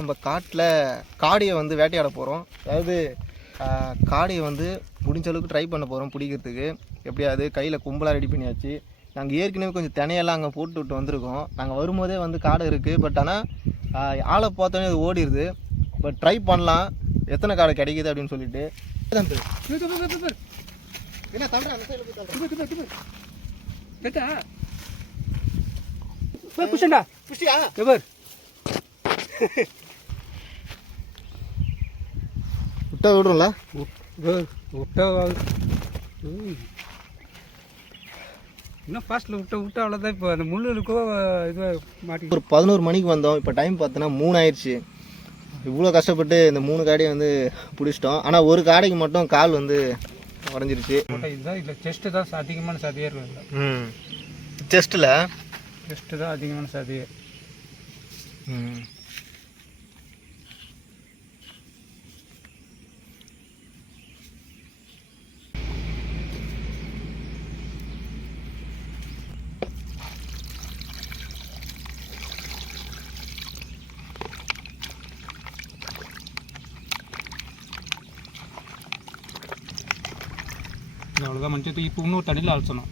நம்ம காட்டில் காடியை வந்து வேட்டையாட போகிறோம் அதாவது காடியை வந்து முடிஞ்ச அளவுக்கு ட்ரை பண்ண போகிறோம் பிடிக்கிறதுக்கு. எப்படியாவது கையில் கும்பலாக ரெடி பண்ணியாச்சு. நாங்கள் ஏற்கனவே கொஞ்சம் தினையெல்லாம் அங்கே போட்டு விட்டு வந்திருக்கோம். நாங்கள் வரும்போதே வந்து காடை இருக்குது பட் ஆனால் ஆளை பார்த்தோன்னே அது ஓடிடுது பட் ட்ரை பண்ணலாம். எத்தனை காடை கிடைக்குது அப்படின்னு சொல்லிட்டு. என்ன அந்த சைடில் போய் போய் புஷண்டா புஷ்டியா விட்டா விடுறோம்ல? விட்டா இன்னும் ஃபாஸ்ட்டில் விட்ட விட்டா அவ்வளோதான் இப்போ அந்த முள்ளு இருக்கோ இது மாட்டி ஒரு பதினோரு மணிக்கு வந்தோம். இப்போ டைம் பார்த்தோன்னா மூணு ஆயிடுச்சு இவ்வளோ கஷ்டப்பட்டு இந்த மூணு காடையை வந்து பிடிச்சிட்டோம். ஆனால் ஒரு காடைக்கு மட்டும் கால் வந்து உடஞ்சிருச்சு. இதுதான் இல்லை செஸ்ட்டு தான் அதிகமான சதையே இருக்கும் ம். செஸ்ட்டில் செஸ்ட்டு தான் அதிகமான சதையே. ம். மஞ்சள் தூக்கி இப்போ இன்னொரு தடியில் அழைச்சணும்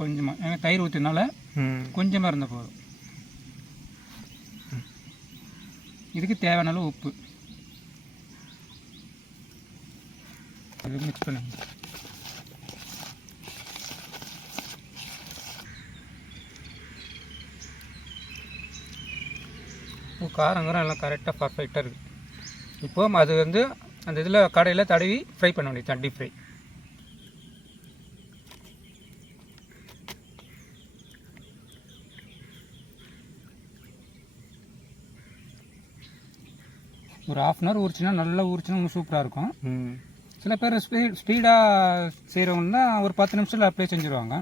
கொஞ்சமாக ஏன்னா தயிர் ஊற்றினால கொஞ்சமாக இருந்தால் போதும். இதுக்கு தேவையான அளவு உப்பு. இது மிக்ஸ் பண்ணுங்க. இப்போ காரங்காரம் எல்லாம் கரெக்டாக பர்ஃபெக்டாக இருக்குது இப்போ அது வந்து அந்த இதில் கடையில் தடவி ஃப்ரை பண்ண வேண்டியது தண்டி ஃப்ரை ஒரு ஆஃப் அன் ஹவர் ஊறிச்சுன்னா நல்லா ஊறிச்சுன்னா இன்னும் சூப்பராக இருக்கும். ம். சில பேர் ஸ்பீட் ஸ்பீடாக செய்கிறவங்கன்னா ஒரு பத்து நிமிஷத்தில் அப்படியே செஞ்சுருவாங்க.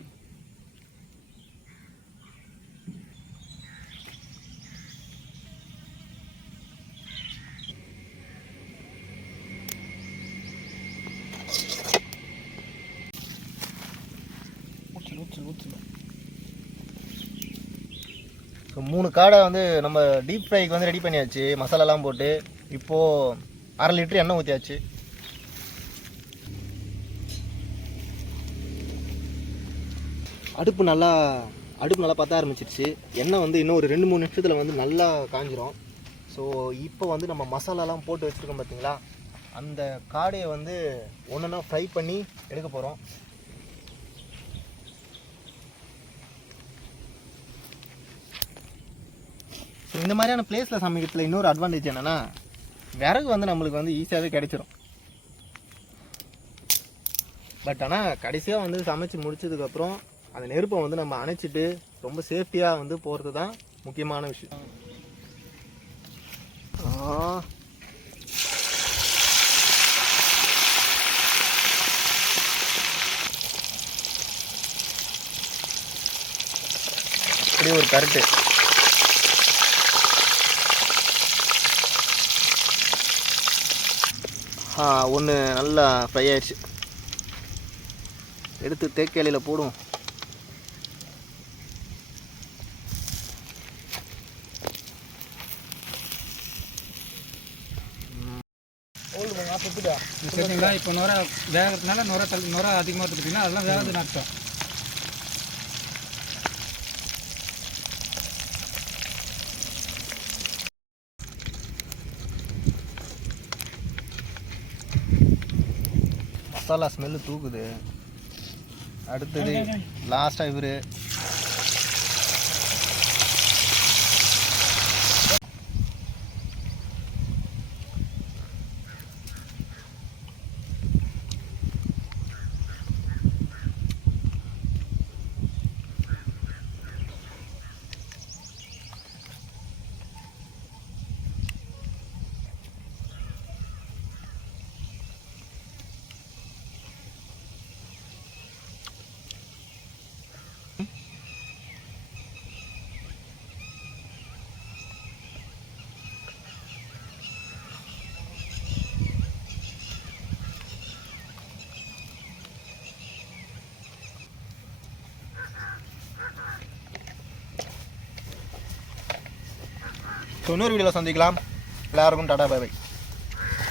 ஸோ மூணு காடை வந்து நம்ம டீப் ஃப்ரைக்கு வந்து ரெடி பண்ணியாச்சு. மசாலாலாம் போட்டு. இப்போது அரை லிட்டர் எண்ணெய் ஊற்றியாச்சு அடுப்பு நல்லா அடுப்பு நல்லா பற்ற ஆரம்பிச்சிருச்சு. எண்ணெய் வந்து இன்னும் ஒரு ரெண்டு மூணு நிமிஷத்தில் வந்து நல்லா காஞ்சிரும். ஸோ இப்போ வந்து நம்ம மசாலாலாம் போட்டு வச்சுருக்கோம் பார்த்தீங்களா அந்த காடையை வந்து ஒன்றுனா ஃப்ரை பண்ணி எடுக்க போகிறோம் ஸோ இந்த மாதிரியான பிளேஸில் சமைக்கிறதுல இன்னொரு அட்வான்டேஜ் என்னென்னா விறகு வந்து நம்மளுக்கு வந்து ஈஸியாகவே கிடைச்சிரும். பட் ஆனால் கடைசியாக வந்து சமைச்சு முடிச்சதுக்கப்புறம் அந்த நெருப்பை வந்து நம்ம அணைச்சிட்டு ரொம்ப சேஃப்டியாக வந்து போகிறது தான் முக்கியமான விஷயம். இப்படி ஒரு கருட்டு. ஒன்று நல்லா ஃப்ரை ஆயிடுச்சு. எடுத்து தேக்கையிலையில் போடுவோம். சரிங்களா? இப்போ நுர வேகிறதுனால நுர தள்ளி நுர அதிகமாக பார்த்தீங்கன்னா அதெல்லாம் வேகுதுன்னு அர்த்தம் மசாலா ஸ்மெல்லு தூக்குது. அடுத்தது லாஸ்ட்டாக இவர் தொண்ணூறு இன்னொரு வீடியோவில் சந்திக்கலாம். எல்லாருக்கும் டாடா பாய்